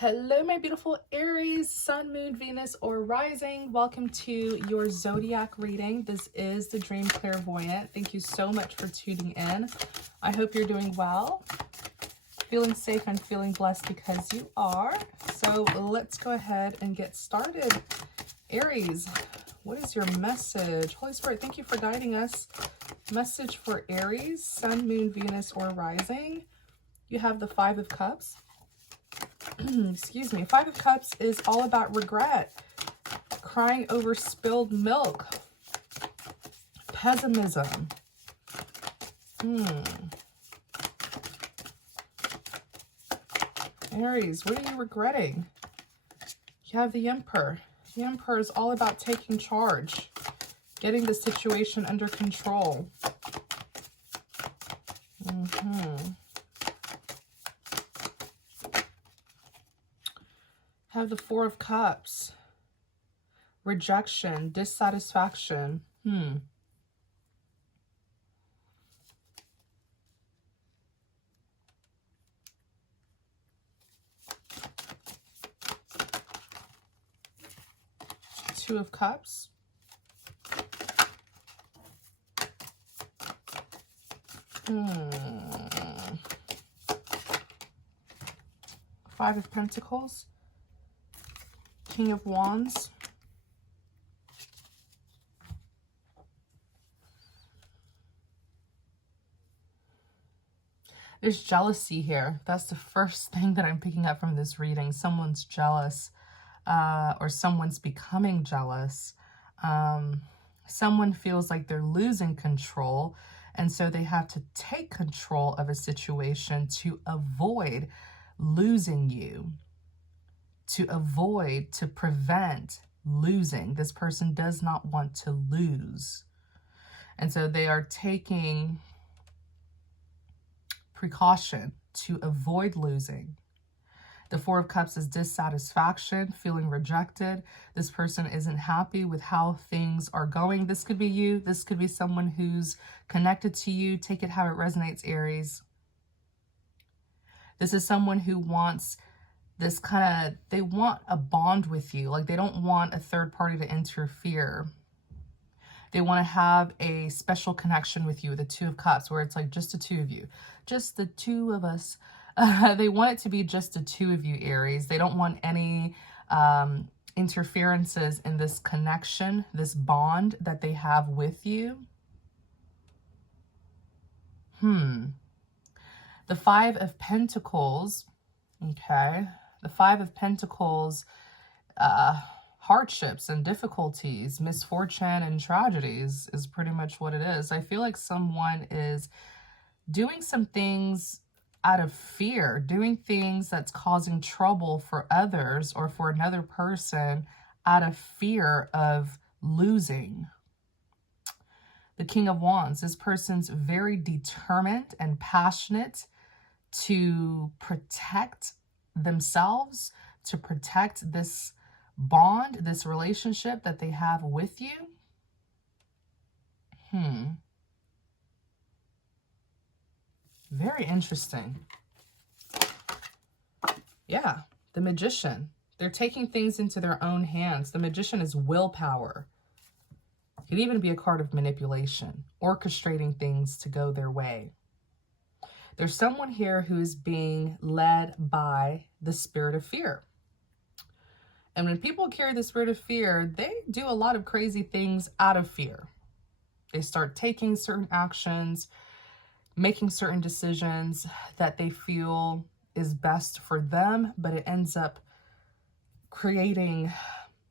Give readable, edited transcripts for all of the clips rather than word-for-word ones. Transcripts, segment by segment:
Hello, my beautiful Aries, Sun, Moon, Venus, or Rising. Welcome to your zodiac reading. This is the Dream Clairvoyant. Thank you so much for tuning in. I hope you're doing well, feeling safe and feeling blessed because you are. So let's go ahead and get started. Aries, what is your message? Holy Spirit, thank you for guiding us. Message for Aries, Sun, Moon, Venus, or Rising. You have the Five of Cups. Excuse me. Five of Cups is all about regret, crying over spilled milk, pessimism. Aries, what are you regretting? You have the Emperor. The Emperor is all about taking charge, getting the situation under control. Have the Four of Cups. Rejection, dissatisfaction. Two of Cups. Five of Pentacles. King of Wands. There's jealousy here. That's the first thing that I'm picking up from this reading. Someone's jealous, or someone's becoming jealous. Someone feels like they're losing control, and so they have to take control of a situation to avoid losing you, to prevent losing. This person does not want to lose. And so they are taking precaution to avoid losing. The Four of Cups is dissatisfaction, feeling rejected. This person isn't happy with how things are going. This could be you. This could be someone who's connected to you. Take it how it resonates, Aries. This is someone who wants this they want a bond with you. Like, they don't want a third party to interfere. They want to have a special connection with you, the Two of Cups, where it's like just the two of you, just the two of us. They want it to be just the two of you, Aries. They don't want any interferences in this connection, this bond that they have with you. The Five of Pentacles, okay. The Five of Pentacles, hardships and difficulties, misfortune and tragedies is pretty much what it is. I feel like someone is doing some things out of fear, doing things that's causing trouble for others or for another person out of fear of losing. The King of Wands, this person's very determined and passionate to protect themselves, to protect this bond, this relationship that they have with you. Very interesting. Yeah, the Magician. They're taking things into their own hands. The Magician is willpower. It could even be a card of manipulation, orchestrating things to go their way. There's someone here who's being led by the spirit of fear. And when people carry the spirit of fear, they do a lot of crazy things out of fear. They start taking certain actions, making certain decisions that they feel is best for them, but it ends up creating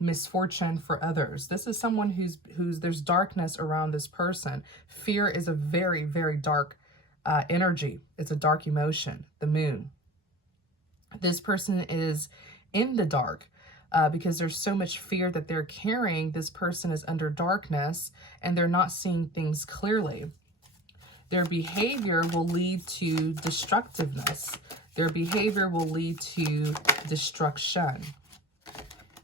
misfortune for others. This is someone who's there's darkness around this person. Fear is a very, very dark energy. It's a dark emotion, the moon. This person is in the dark because there's so much fear that they're carrying. This person is under darkness and they're not seeing things clearly. Their behavior will lead to destructiveness. Their behavior will lead to destruction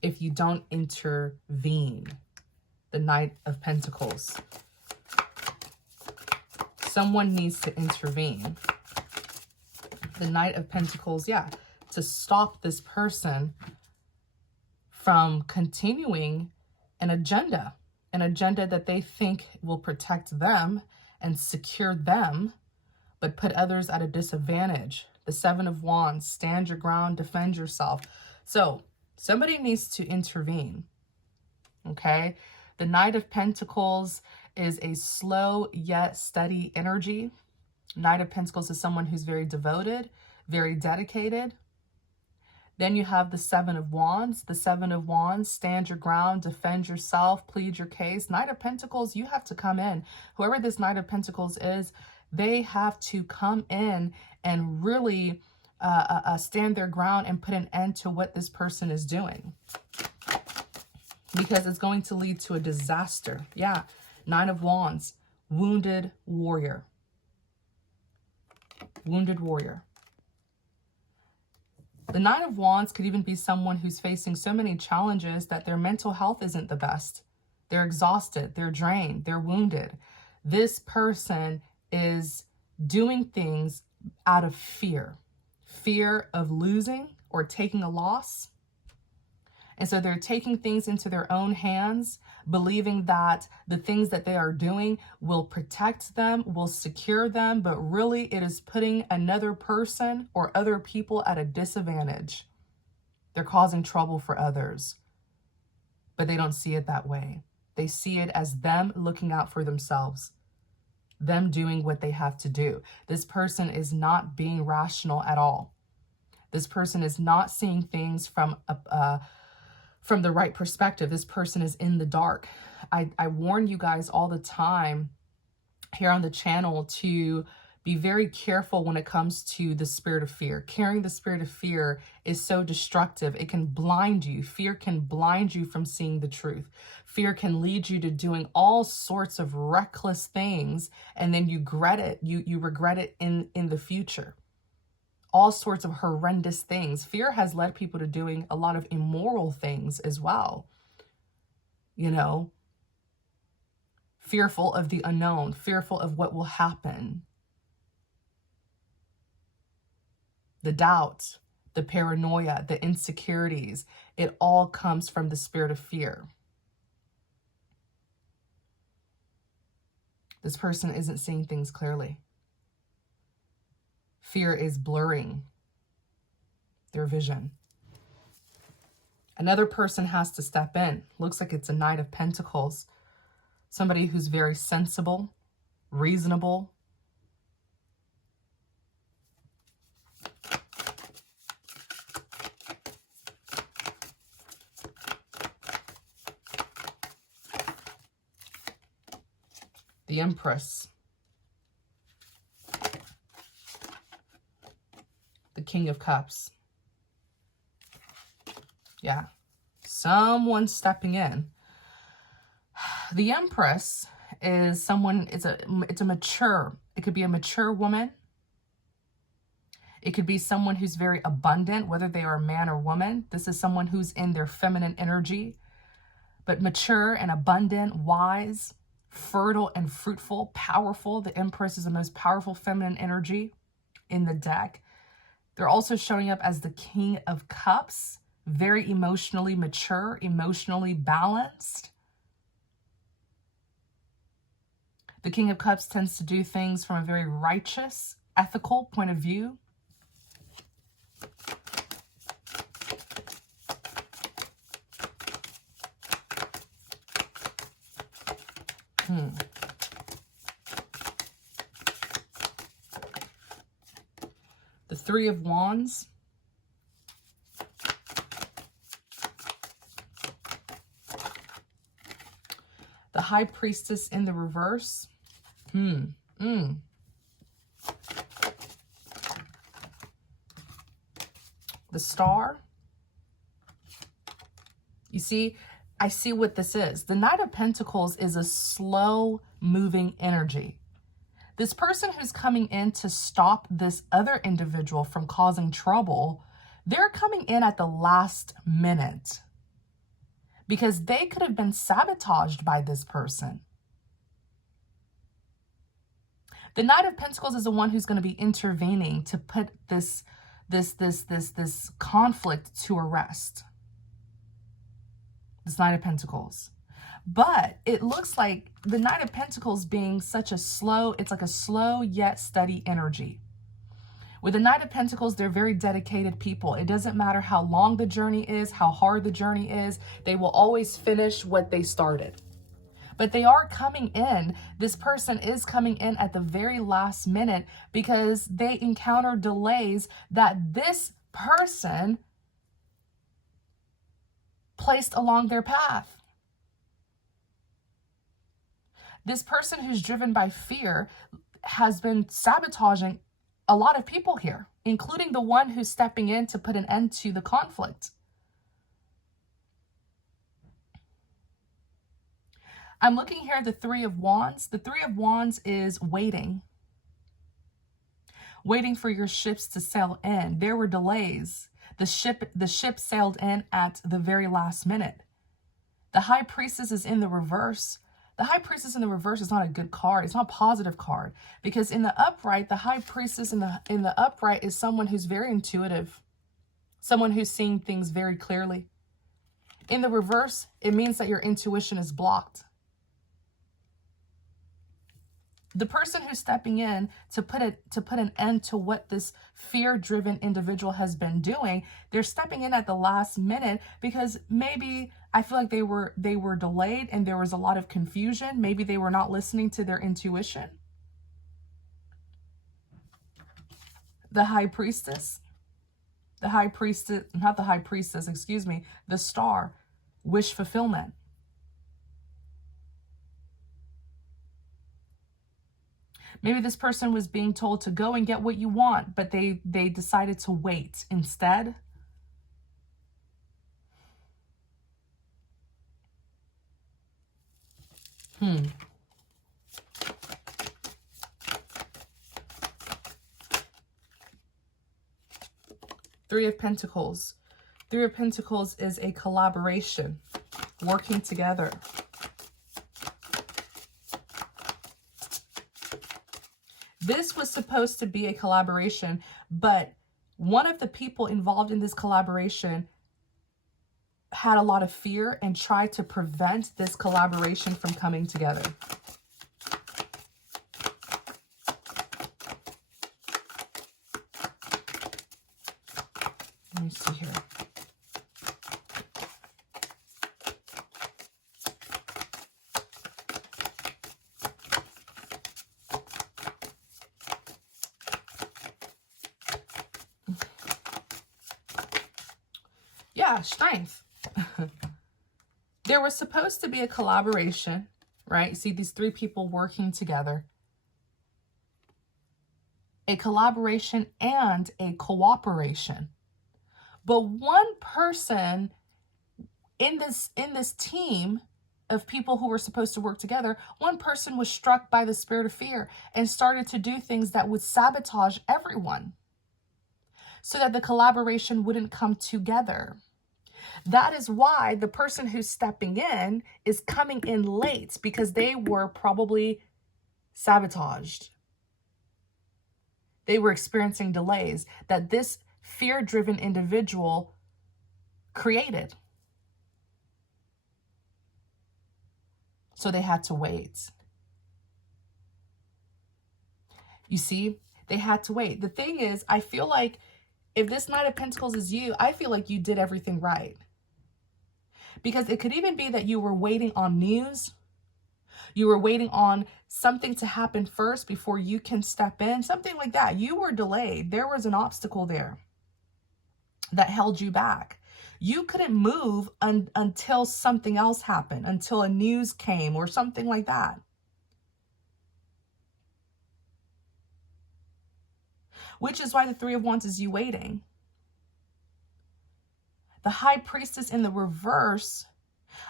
if you don't intervene. The Knight of Pentacles. Someone needs to intervene. The Knight of Pentacles, yeah, to stop this person from continuing an agenda that they think will protect them and secure them, but put others at a disadvantage. The Seven of Wands, stand your ground, defend yourself. So somebody needs to intervene, okay? The Knight of Pentacles is a slow yet steady energy. Knight of Pentacles is someone who's very devoted, very dedicated. Then you have the Seven of Wands. The Seven of Wands, stand your ground, defend yourself, plead your case. Knight of Pentacles, you have to come in. Whoever this Knight of Pentacles is, they have to come in and really stand their ground and put an end to what this person is doing, because it's going to lead to a disaster. Yeah, Nine of Wands, wounded warrior. Wounded warrior. The Nine of Wands could even be someone who's facing so many challenges that their mental health isn't the best. They're exhausted, they're drained, they're wounded. This person is doing things out of fear. Fear of losing or taking a loss. And so they're taking things into their own hands, believing that the things that they are doing will protect them, will secure them, but really it is putting another person or other people at a disadvantage. They're causing trouble for others, but they don't see it that way. They see it as them looking out for themselves, them doing what they have to do. This person is not being rational at all. This person is not seeing things from the right perspective. This person is in the dark. I warn you guys all the time here on the channel to be very careful when it comes to the spirit of fear. Carrying the spirit of fear is so destructive. It can blind you. Fear can blind you from seeing the truth. Fear can lead you to doing all sorts of reckless things, and then you regret it. You regret it in the future. All sorts of horrendous things. Fear has led people to doing a lot of immoral things as well. You know, fearful of the unknown, fearful of what will happen. The doubt, the paranoia, the insecurities, it all comes from the spirit of fear. This person isn't seeing things clearly. Fear is blurring their vision. Another person has to step in. Looks like it's a Knight of Pentacles. Somebody who's very sensible, reasonable. The Empress. The King of Cups. Yeah, someone stepping in. The Empress is someone, it's a mature, it could be a mature woman. It could be someone who's very abundant, whether they are a man or woman. This is someone who's in their feminine energy, but mature and abundant, wise, fertile and fruitful, powerful. The Empress is the most powerful feminine energy in the deck. They're also showing up as the King of Cups, very emotionally mature, emotionally balanced. The King of Cups tends to do things from a very righteous, ethical point of view. The Three of Wands. The High Priestess in the reverse. The Star. You see, I see what this is. The Knight of Pentacles is a slow moving energy. This person who's coming in to stop this other individual from causing trouble, they're coming in at the last minute because they could have been sabotaged by this person. The Knight of Pentacles is the one who's going to be intervening to put this this conflict to arrest. This Knight of Pentacles. But it looks like the Knight of Pentacles being such a slow, it's like a slow yet steady energy. With the Knight of Pentacles, they're very dedicated people. It doesn't matter how long the journey is, how hard the journey is, they will always finish what they started. But they are coming in, this person is coming in at the very last minute because they encounter delays that this person placed along their path. This person who's driven by fear has been sabotaging a lot of people here, including the one who's stepping in to put an end to the conflict. I'm looking here at the Three of Wands. The Three of Wands is waiting. Waiting for your ships to sail in. There were delays. The ship sailed in at the very last minute. The High Priestess is in the reverse. The High Priestess in the reverse is not a good card. It's not a positive card. Because in the upright, the High Priestess in the upright is someone who's very intuitive. Someone who's seeing things very clearly. In the reverse, it means that your intuition is blocked. The person who's stepping in to put an end to what this fear-driven individual has been doing, they're stepping in at the last minute because maybe I feel like they were delayed and there was a lot of confusion. Maybe they were not listening to their intuition. The High Priestess. The High Priestess, not the High Priestess, excuse me, the Star, wish fulfillment. Maybe this person was being told to go and get what you want, but they decided to wait instead. Three of Pentacles. Three of Pentacles is a collaboration, working together. This was supposed to be a collaboration, but one of the people involved in this collaboration had a lot of fear and tried to prevent this collaboration from coming together. Let me see here. Yeah, strength. There was supposed to be a collaboration, right? You see these three people working together. A collaboration and a cooperation. But one person in this team of people who were supposed to work together, one person was struck by the spirit of fear and started to do things that would sabotage everyone so that the collaboration wouldn't come together. That is why the person who's stepping in is coming in late, because they were probably sabotaged. They were experiencing delays that this fear-driven individual created. So they had to wait. You see, they had to wait. The thing is, I feel like if this Knight of Pentacles is you, I feel like you did everything right. Because it could even be that you were waiting on news. You were waiting on something to happen first before you can step in. Something like that. You were delayed. There was an obstacle there that held you back. You couldn't move until something else happened, until a news came or something like that. Which is why the Three of Wands is you waiting. The High Priestess in the reverse,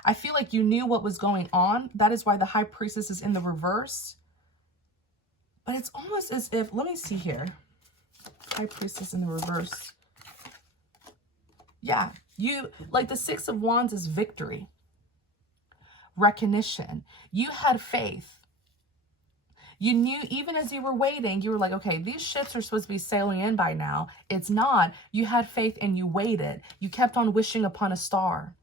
I feel like you knew what was going on. That is why the High Priestess is in the reverse. But it's almost as if, let me see here. High Priestess in the reverse. Yeah, you, like the Six of Wands is victory. Recognition. You had faith. You knew, even as you were waiting, you were like, okay, these ships are supposed to be sailing in by now. It's not. You had faith and you waited. You kept on wishing upon a star.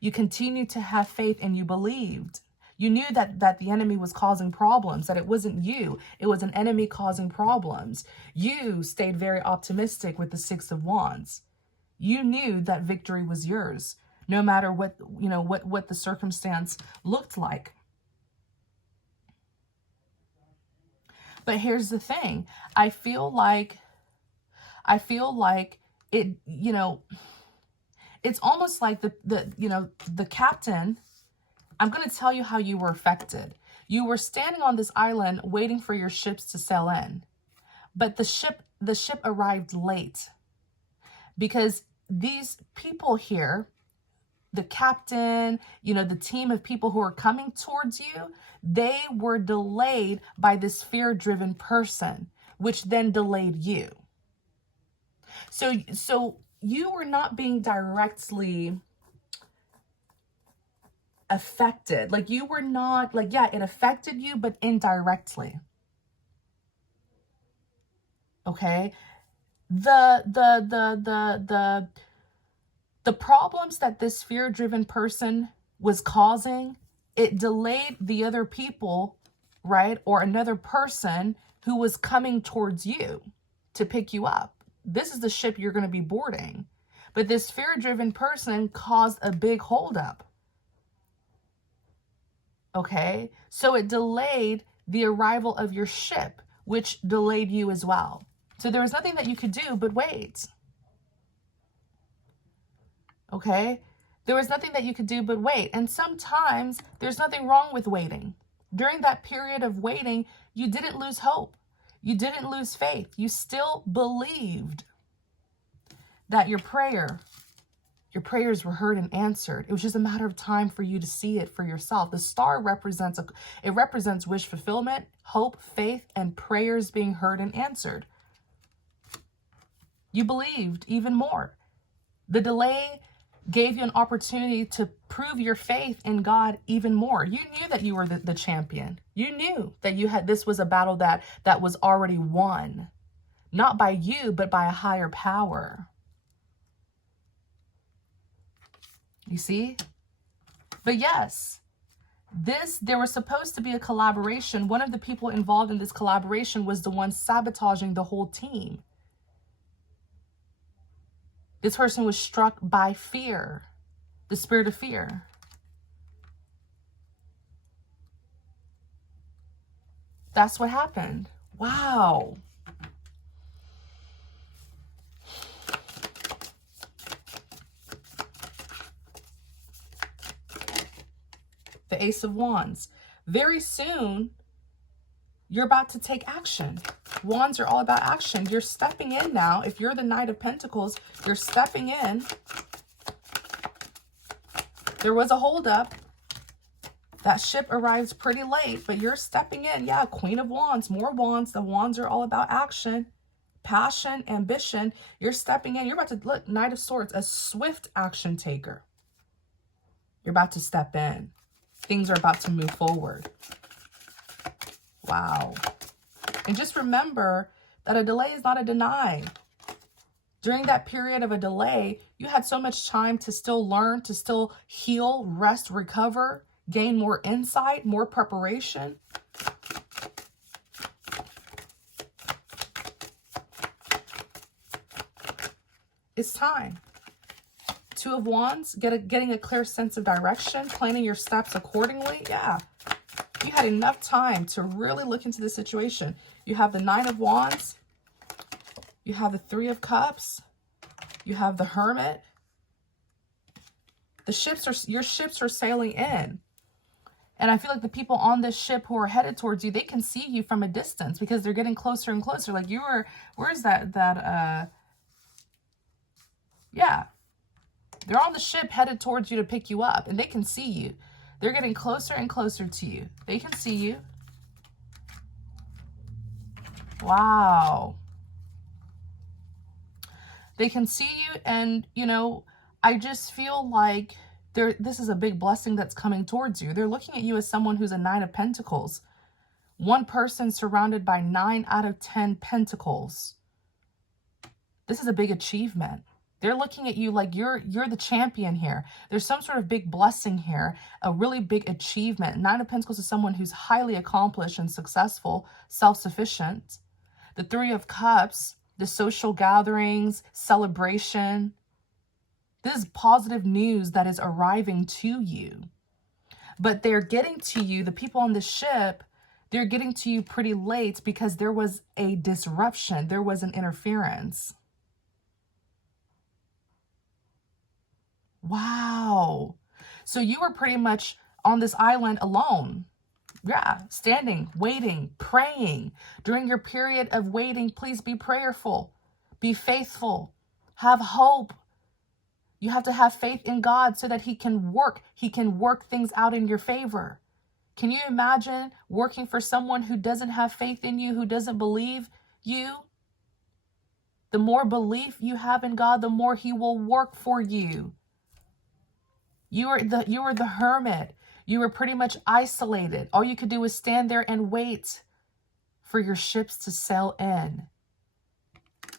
You continued to have faith and you believed. You knew that the enemy was causing problems, that it wasn't you. It was an enemy causing problems. You stayed very optimistic with the Six of Wands. You knew that victory was yours, no matter what, what the circumstance looked like. But here's the thing. I feel like it, it's almost like the captain. I'm going to tell you how you were affected. You were standing on this island waiting for your ships to sail in. But the ship arrived late because these people here, the captain, the team of people who are coming towards you, they were delayed by this fear-driven person, which then delayed you. So you were not being directly affected. Like, you were not, like, yeah, it affected you, but indirectly. Okay? The problems that this fear-driven person was causing, it delayed the other people, right? Or another person who was coming towards you to pick you up. This is the ship you're going to be boarding. But this fear-driven person caused a big holdup. Okay? So it delayed the arrival of your ship, which delayed you as well. So there was nothing that you could do but wait. Okay? There was nothing that you could do but wait. And sometimes there's nothing wrong with waiting. During that period of waiting, you didn't lose hope. You didn't lose faith. You still believed that your prayers were heard and answered. It was just a matter of time for you to see it for yourself. The star represents wish fulfillment, hope, faith, and prayers being heard and answered. You believed even more. The delay gave you an opportunity to prove your faith in God even more. You knew that you were the champion. You knew that this was a battle that was already won, not by you, but by a higher power. You see? But yes, there was supposed to be a collaboration. One of the people involved in this collaboration was the one sabotaging the whole team. This person was struck by fear, the spirit of fear. That's what happened. Wow. The Ace of Wands. Very soon, you're about to take action. Wands are all about action. You're stepping in now. If you're the Knight of Pentacles, you're stepping in. There was a holdup. That ship arrived pretty late, but you're stepping in. Yeah, Queen of Wands, more wands. The wands are all about action, passion, ambition. You're stepping in. You're about to, look, Knight of Swords, a swift action taker. You're about to step in. Things are about to move forward. Wow. And just remember that a delay is not a deny. During that period of a delay, you had so much time to still learn, to still heal, rest, recover, gain more insight, more preparation. It's time. Two of Wands, getting a clear sense of direction, planning your steps accordingly. Yeah. You had enough time to really look into the situation. You have the Nine of Wands. You have the Three of Cups. You have the Hermit. Your ships are sailing in. And I feel like the people on this ship who are headed towards you, they can see you from a distance because they're getting closer and closer. Like where's yeah. They're on the ship headed towards you to pick you up and they can see you. They're getting closer and closer to you. They can see you. Wow. They can see you and, I just feel like this is a big blessing that's coming towards you. They're looking at you as someone who's a Nine of Pentacles, One person surrounded by 9 out of 10 pentacles. This is a big achievement. They're looking at you like you're the champion here. There's some sort of big blessing here, a really big achievement. 9 of Pentacles is someone who's highly accomplished and successful, self-sufficient. The 3 of Cups, the social gatherings, celebration. This is positive news that is arriving to you. But they're getting to you, the people on the ship, they're getting to you pretty late because there was a disruption. There was an interference. Wow. So you were pretty much on this island alone. Yeah, standing, waiting, praying. During your period of waiting, please be prayerful. Be faithful. Have hope. You have to have faith in God so that He can work. He can work things out in your favor. Can you imagine working for someone who doesn't have faith in you, who doesn't believe you? The more belief you have in God, the more He will work for you. You were the hermit. You were pretty much isolated. All you could do was stand there and wait for your ships to sail in.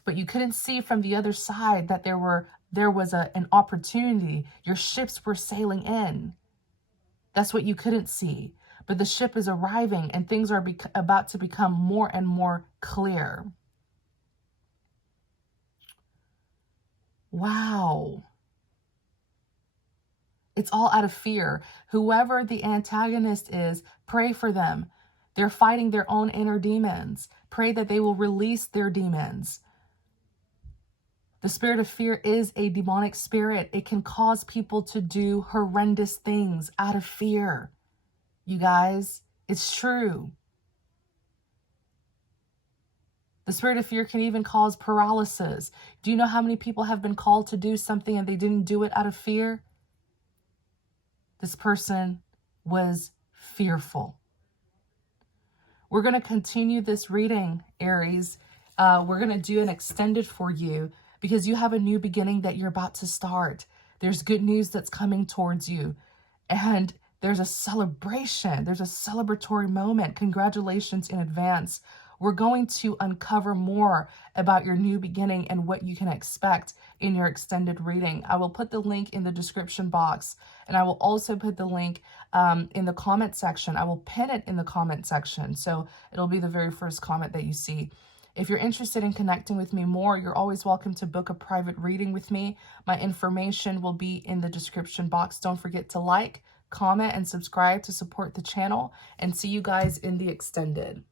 But you couldn't see from the other side that there was an opportunity. Your ships were sailing in. That's what you couldn't see. But the ship is arriving and things are about to become more and more clear. Wow. It's all out of fear. Whoever the antagonist is, pray for them. They're fighting their own inner demons. Pray that they will release their demons. The spirit of fear is a demonic spirit. It can cause people to do horrendous things out of fear. You guys, it's true. The spirit of fear can even cause paralysis. Do you know how many people have been called to do something and they didn't do it out of fear? This person was fearful. We're going to continue this reading, Aries. We're going to do an extended for you because you have a new beginning that you're about to start. There's good news that's coming towards you. And there's a celebration. There's a celebratory moment. Congratulations in advance. We're going to uncover more about your new beginning and what you can expect in your extended reading. I will put the link in the description box, and I will also put the link in the comment section. I will pin it in the comment section, so it'll be the very first comment that you see. If you're interested in connecting with me more, you're always welcome to book a private reading with me. My information will be in the description box. Don't forget to like, comment, and subscribe to support the channel, and see you guys in the extended.